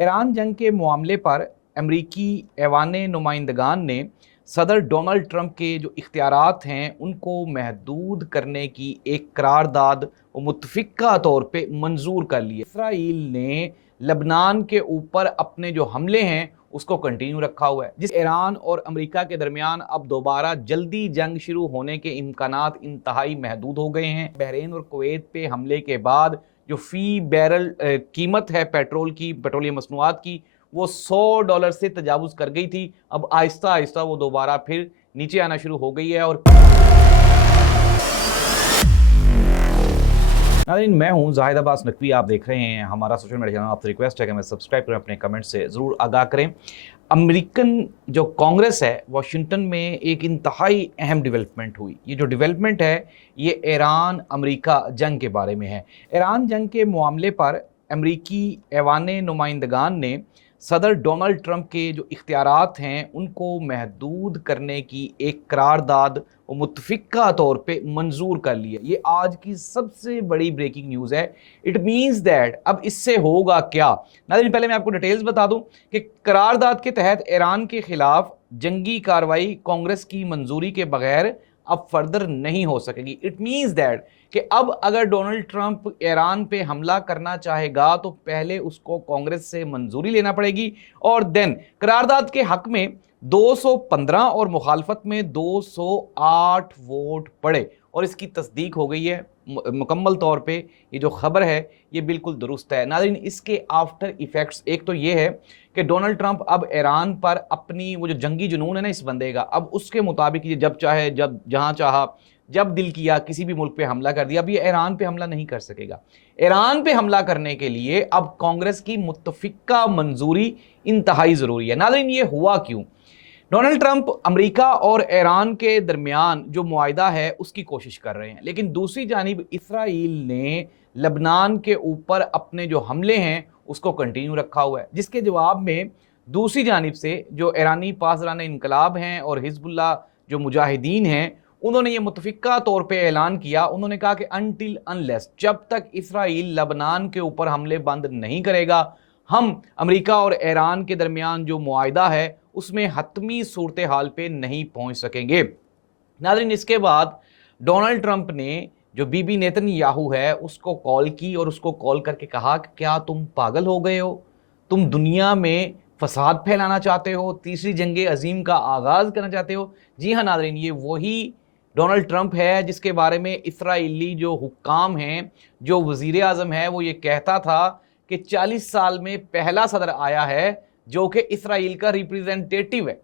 Iran जंग के मामले पर अमरीकी ऐवान नुमाइंदगान ने सदर डोनाल्ड ट्रंप के जो इख्तियारात हैं उनको महदूद करने की एक करारदाद मुतफ़िक़ा तौर पे मंजूर कर ली है। इसराइल ने लबनान के ऊपर अपने जो हमले हैं उसको कंटिन्यू रखा हुआ है, जिस ईरान और अमेरिका के दरमियान अब दोबारा जल्दी जंग शुरू होने के इम्कानात इंतहाई महदूद हो गए हैं। बहरीन और कुवैत पे हमले के बाद जो फ़ी बैरल कीमत है पेट्रोलियम मसनूआत की, वो $100 से तजावुज़ कर गई थी। अब आहिस्ता आहिस्ता वो दोबारा फिर नीचे आना शुरू हो गई है। और नाज़रीन, मैं हूँ जाहिद अब्बास नकवी, आप देख रहे हैं हमारा सोशल मीडिया चैनल। आपसे रिक्वेस्ट है कि हमें सब्सक्राइब करें, अपने कमेंट से ज़रूर आगाह करें। अमेरिकन जो कांग्रेस है वाशिंगटन में एक इंतहाई अहम डेवलपमेंट हुई। ये जो डेवलपमेंट है ये ईरान अमेरिका जंग के बारे में है। ईरान जंग के मामले पर अमेरिकी ऐवान नुमाइंदगान ने सदर डोनाल्ड ट्रंप के जो इख्तियारात हैं उनको महदूद करने की एक करारदाद मुतफ़िक़ा तौर पे मंजूर कर ली है। ये आज की सबसे बड़ी ब्रेकिंग न्यूज़ है। इट मीन्स दैट अब इससे होगा क्या। नाज़रीन, पहले मैं आपको डिटेल्स बता दूं कि करारदाद के तहत ईरान के खिलाफ जंगी कार्रवाई कांग्रेस की मंजूरी के बगैर अब फर्दर नहीं हो सकेगी। इट मीन्स दैट कि अब अगर डोनाल्ड ट्रंप ईरान पे हमला करना चाहेगा तो पहले उसको कांग्रेस से मंजूरी लेना पड़ेगी और देन करारदाद के हक में 215 और मुखालफत में 208 वोट पड़े और इसकी तस्दीक हो गई है। मुकम्मल तौर पे ये जो खबर है ये बिल्कुल दुरुस्त है। नाज़रीन, इसके आफ्टर इफ़ेक्ट्स एक तो ये है कि डोनाल्ड ट्रंप अब ईरान पर अपनी वो जो जंगी जुनून है ना इस बंदे का, अब उसके मुताबिक ये जब चाहे, जब जहाँ चाहा, जब दिल किया किसी भी मुल्क पे हमला कर दिया। अब ये ईरान पे हमला नहीं कर सकेगा। ईरान पे हमला करने के लिए अब कांग्रेस की मुत्तफ़िक़ा मंजूरी इंतहाई ज़रूरी है। नाज़रीन, ये हुआ क्यों? डोनाल्ड ट्रंप अमेरिका और ईरान के दरमियान जो मुआहिदा है उसकी कोशिश कर रहे हैं, लेकिन दूसरी जानिब इसराइल ने लबनान के ऊपर अपने जो हमले हैं उसको कंटिन्यू रखा हुआ है, जिसके जवाब में दूसरी जानिब से जो ईरानी पासदारान इनकलाब हैं और हिजबुल्लाह जो मुजाहिदीन हैं उन्होंने ये मुतफ़िक़ा तौर पे ऐलान किया। उन्होंने कहा कि अनटिल अनलेस, जब तक इसराइल लबनान के ऊपर हमले बंद नहीं करेगा, हम अमेरिका और ईरान के दरमियान जो मुआहिदा है उसमें हतमी सूरत हाल पे नहीं पहुंच सकेंगे। नाज़रीन, इसके बाद डोनाल्ड ट्रंप ने जो बीबी नेतन्याहू है उसको कॉल की और उसको कॉल करके कहा कि क्या तुम पागल हो गए हो? तुम दुनिया में फसाद फैलाना चाहते हो, तीसरी जंग अजीम का आगाज़ करना चाहते हो? जी हाँ नाज़रीन, ये वही डोनाल्ड ट्रंप है जिसके बारे में इसराइली जो हुक्काम हैं, जो वज़ीर आज़म है, वो ये कहता था कि 40 साल में पहला सदर आया है जो कि इसराइल का रिप्रेजेंटेटिव है।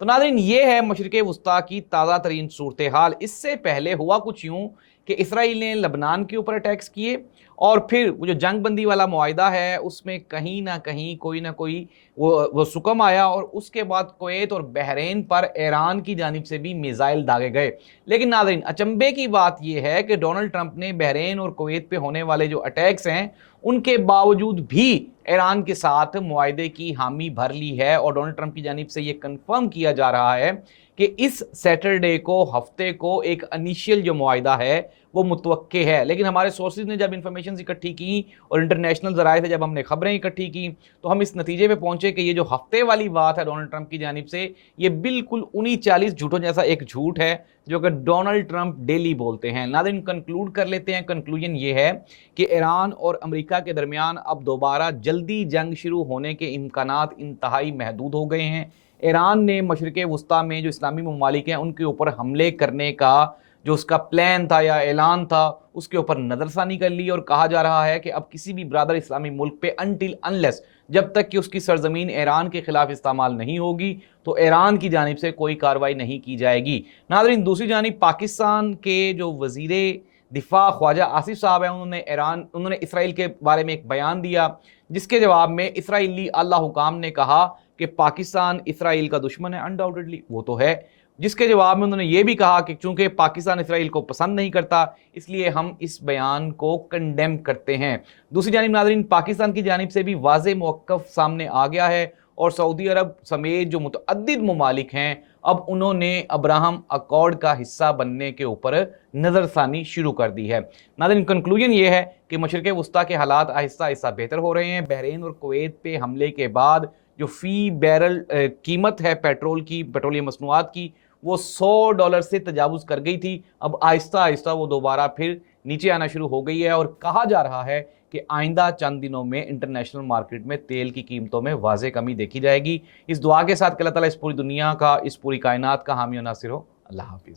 तो नाज़रीन, ये है मशरिक़ वुस्ता की ताज़ा तरीन सूरत हाल। इससे पहले हुआ कुछ यूँ कि इसराइल ने लबनान के ऊपर अटैक्स किए और फिर वो जो जंग बंदी वाला मुआहिदा है उसमें कहीं ना कहीं कोई ना कोई वो सुकम आया और उसके बाद कुवैत और बहरीन पर ईरान की जानिब से भी मिसाइल दागे गए। लेकिन नाज़रीन, अचंभे की बात यह है कि डोनाल्ड ट्रंप ने बहरीन और कुवैत पे होने वाले जो अटैक्स हैं उनके बावजूद भी ईरान के साथ मुआहिदे की हामी भर ली है और डोनाल्ड ट्रंप की जानिब से ये कन्फर्म किया जा रहा है कि इस सैटरडे को, हफ्ते को, एक इनिशियल जो मुआहिदा है वो मुतवक्के है। लेकिन हमारे सोर्सेज ने जब इन्फॉर्मेशन इकट्ठी की और इंटरनेशनल ज़राए से जब हमने खबरें इकट्ठी की तो हम इस नतीजे पे पहुंचे कि ये जो हफ्ते वाली बात है डोनाल्ड ट्रंप की जानिब से, ये बिल्कुल उन्हीं 40 झूठों जैसा एक झूठ है जो कि डोनाल्ड ट्रंप डेली बोलते हैं। नाज़रीन, कंक्लूड कर लेते हैं। कंक्लूजन ये है कि ईरान और अमेरिका के दरमियान अब दोबारा जल्दी जंग शुरू होने के इम्कानात इंतहाई महदूद हो गए हैं। ईरान ने मशरिक़ वुस्ता में जो इस्लामी ममालिक हैं उनके ऊपर हमले करने का जो उसका प्लान था या ऐलान था उसके ऊपर नज़रसानी कर ली और कहा जा रहा है कि अब किसी भी ब्रादर इस्लामी मुल्क पे अनटिल अनलेस, जब तक कि उसकी सरजमीन ईरान के खिलाफ इस्तेमाल नहीं होगी तो ईरान की जानिब से कोई कार्रवाई नहीं की जाएगी। नाज़रीन, दूसरी जानिब पाकिस्तान के जो वज़ीर दिफा ख्वाजा आसिफ साहब हैं उन्होंने इसराइल के बारे में एक बयान दिया जिसके जवाब में इसराइली आला हुकाम ने कहा कि पाकिस्तान इसराइल का दुश्मन है। अनडाउटेडली वो तो है। जिसके जवाब में उन्होंने ये भी कहा कि चूंकि पाकिस्तान इसराइल को पसंद नहीं करता इसलिए हम इस बयान को कंडेम करते हैं। दूसरी जानिब नाज़रीन, पाकिस्तान की जानिब से भी वाज़े मौक़िफ़ सामने आ गया है اور سعودی عرب سمیت جو متعدد ممالک ہیں اب انہوں نے ابراہم اکارڈ کا حصہ بننے کے اوپر نظر ثانی شروع کر دی ہے۔ ناظرین، کنکلوژن یہ ہے کہ مشرق وسطیٰ کے حالات آہستہ آہستہ بہتر ہو رہے ہیں۔ بحرین اور کویت پہ حملے کے بعد جو فی بیرل قیمت ہے پیٹرول کی، پیٹرولیم مصنوعات کی، وہ $100 سے تجاوز کر گئی تھی، اب آہستہ آہستہ وہ دوبارہ پھر نیچے آنا شروع ہو گئی ہے، اور کہا جا رہا ہے کہ آئندہ چند دنوں میں انٹرنیشنل مارکیٹ میں تیل کی قیمتوں میں واضح کمی دیکھی جائے گی۔ اس دعا کے ساتھ کہ اللہ تعالیٰ اس پوری دنیا کا، اس پوری کائنات کا حامی و ناصر ہو۔ اللہ حافظ۔